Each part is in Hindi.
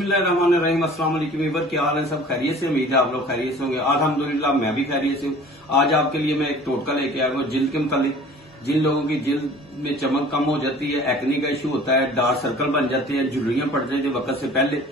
बिस्मिल्लाहिर्रहमानिर्रहीम। अस्सलाम वालेकुम वीवर, क्या हाल है? सब खैरियत से? उम्मीद है आप लोग खैरियत से होंगे। अल्हम्दुलिल्लाह मैं भी खैरियत से हूँ। आज आपके लिए मैं एक टोटका लेके आया हूँ जिल्द के मुतालिक। जिन लोगों की जिल्द में चमक कम हो जाती है, एक्ने का इशू होता है, डार्क सर्कल बन जाते हैं, झुर्रियां पड़ जाती है वक्त से पहले,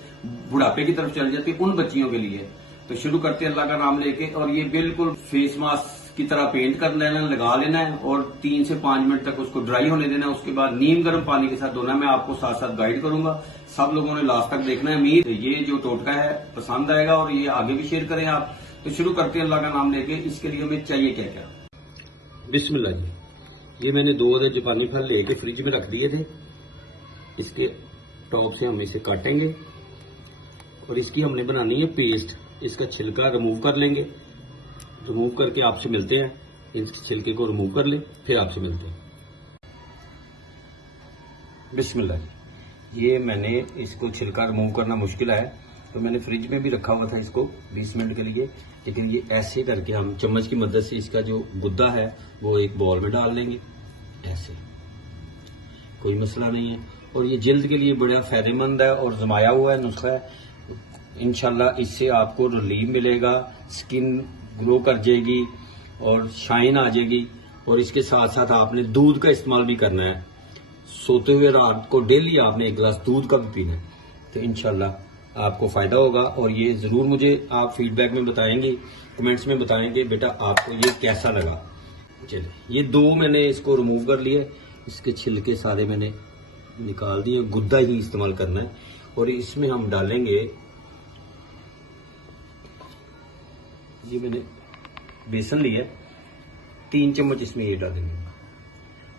बुढ़ापे की तरफ चल जाती है, उन बच्चियों के लिए तो शुरू करते हैं अल्लाह का नाम लेके। और ये बिल्कुल फेस मास्क की तरह पेंट कर लेना, लगा लेना है और 3 से 5 मिनट तक उसको ड्राई होने देना है। उसके बाद नीम गर्म पानी के साथ धोना है। मैं आपको साथ साथ गाइड करूंगा, सब लोगों ने लास्ट तक देखना है। उम्मीद ये जो टोटका है पसंद आएगा और ये आगे भी शेयर करें आप। तो शुरू करते हैं अल्लाह का नाम लेके। इसके लिए हमें चाहिए क्या क्या? बिस्मिल्लाह जी। ये मैंने 2 अदद जापानी फल लेके फ्रिज में रख दिए थे। इसके टॉप से हम इसे काटेंगे और इसकी हमने बनानी है पेस्ट। इसका छिलका रिमूव कर लेंगे। रिमूव करके आपसे मिलते हैं। इस छिलके को रिमूव कर ले, फिर आपसे मिलते हैं। बिस्मिल्लाह जी। ये मैंने इसको छिलका रिमूव करना मुश्किल है तो मैंने फ्रिज में भी रखा हुआ था इसको 20 मिनट के लिए। लेकिन ये ऐसे करके हम चम्मच की मदद से इसका जो गुद्दा है वो एक बॉल में डाल लेंगे। ऐसे कोई मसला नहीं है। और ये जिल्द के लिए बड़ा फायदेमंद है और जमाया हुआ है नुस्खा है। इंशाल्लाह इससे आपको रिलीफ मिलेगा, स्किन ग्लो कर जाएगी और शाइन आ जाएगी। और इसके साथ साथ आपने दूध का इस्तेमाल भी करना है। सोते हुए रात को डेली आपने 1 गिलास दूध का भी पीना है। तो इंशाल्लाह आपको फायदा होगा। और ये जरूर मुझे आप फीडबैक में बताएंगे, कमेंट्स में बताएंगे बेटा आपको ये कैसा लगा। चलिए, ये 2 मैंने इसको रिमूव कर लिए। इसके छिलके सारे मैंने निकाल दिए। गुद्दा ही इस्तेमाल करना है। और इसमें हम डालेंगे, ये मैंने बेसन लिया 3 चम्मच इसमें ये डालेंगे।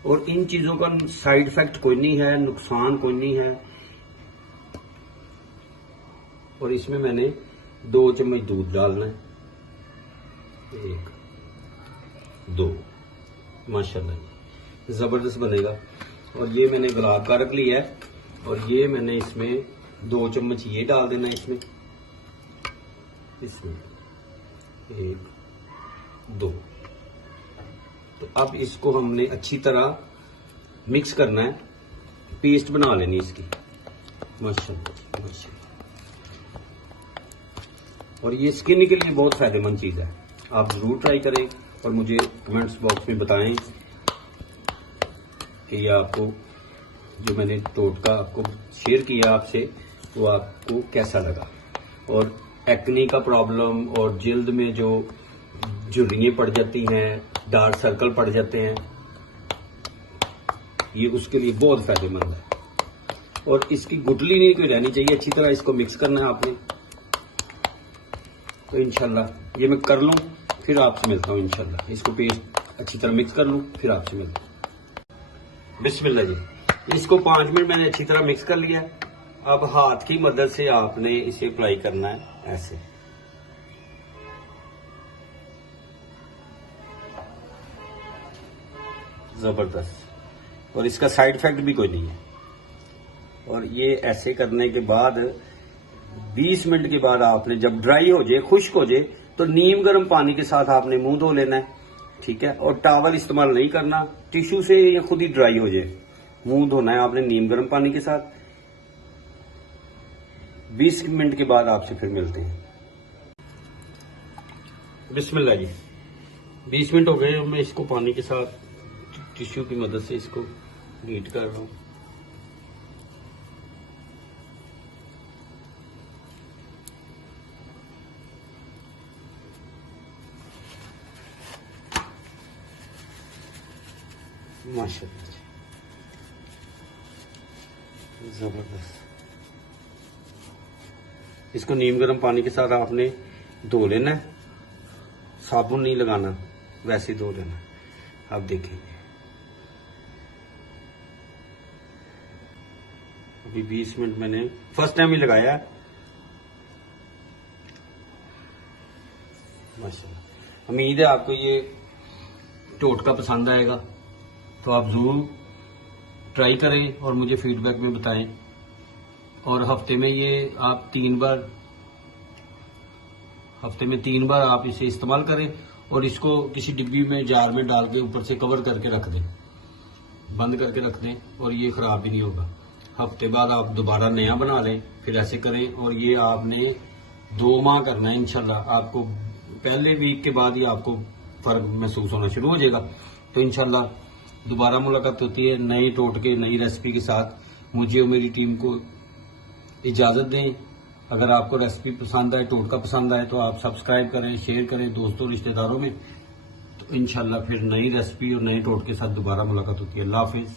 और इन चीजों का साइड इफेक्ट कोई नहीं है, नुकसान कोई नहीं है। और इसमें मैंने 2 चम्मच दूध डालना है। 1 2 माशाल्लाह जबरदस्त बनेगा। और ये मैंने गुलाब का रख लिया है। और ये मैंने इसमें 2 चम्मच ये डाल देना है इसमें 1 2। तो अब इसको हमने अच्छी तरह मिक्स करना है, पेस्ट बना लेनी इसकी। माशाल्लाह माशाल्लाह। और ये स्किन के लिए बहुत फायदेमंद चीज है, आप जरूर ट्राई करें। और मुझे कमेंट्स बॉक्स में बताएं कि ये आपको जो मैंने टोटका आपको शेयर किया आपसे वो आपको कैसा लगा। और एक्ने का प्रॉब्लम और जिल्द में जो झुर्रियां पड़ जाती हैं, डार्क सर्कल पड़ जाते हैं, ये उसके लिए बहुत फायदेमंद है। और इसकी गुठली नहीं कोई रहनी चाहिए। अच्छी तरह इसको मिक्स करना है आपने। तो इंशाल्लाह ये मैं कर लूं, फिर आपसे मिलता हूं। इंशाल्लाह इसको पेस्ट अच्छी तरह मिक्स कर लूं, फिर आपसे मिलता हूं। बिस्मिल्लाह जी। इसको 5 मिनट मैंने अच्छी तरह मिक्स कर लिया। अब हाथ की मदद से आपने इसे अप्लाई करना है ऐसे। जबरदस्त। और इसका साइड इफेक्ट भी कोई नहीं है। और ये ऐसे करने के बाद 20 मिनट के बाद आपने जब ड्राई हो जाए, खुश्क हो जाए, तो नीम गर्म पानी के साथ आपने मुंह धो लेना है। ठीक है। और टॉवल इस्तेमाल नहीं करना, टिश्यू से ये खुद ही ड्राई हो जाए। मुंह धोना है आपने नीम गर्म पानी के साथ। 20 मिनट के बाद आपसे फिर मिलते हैं। बिस्मिल्लाह जी। 20 मिनट हो गए। मैं इसको पानी के साथ टिश्यू की मदद से इसको नीट कर रहा हूं। माशाल्लाह जबरदस्त। इसको नीम गर्म पानी के साथ आपने धो लेना है। साबुन नहीं लगाना, वैसे ही धो लेना है। आप देखेंगे अभी 20 मिनट मैंने फर्स्ट टाइम ही लगाया है। माशाल्लाह। उम्मीद है आपको ये टोटका पसंद आएगा। तो आप जरूर ट्राई करें और मुझे फीडबैक में बताएं। और हफ्ते में 3 बार आप इसे इस्तेमाल करें। और इसको किसी डिब्बी में, जार में डाल के ऊपर से कवर करके रख दें, बंद करके रख दें और ये खराब भी नहीं होगा। हफ्ते बाद आप दोबारा नया बना लें, फिर ऐसे करें। और ये आपने 2 माह करना है इंशाल्लाह। आपको पहले वीक के बाद ही आपको फर्क महसूस होना शुरू हो जाएगा। तो इंशाल्लाह दोबारा मुलाकात होती है नए टोटके नई रेसिपी के साथ। मुझे और मेरी टीम को इजाजत दें। अगर आपको रेसिपी पसंद आए, टोटका पसंद आए, तो आप सब्सक्राइब करें, शेयर करें दोस्तों रिश्तेदारों में। तो इंशाल्लाह फिर नई रेसिपी और नए टोटके के साथ दोबारा मुलाकात होती है। अल्लाह हाफिज।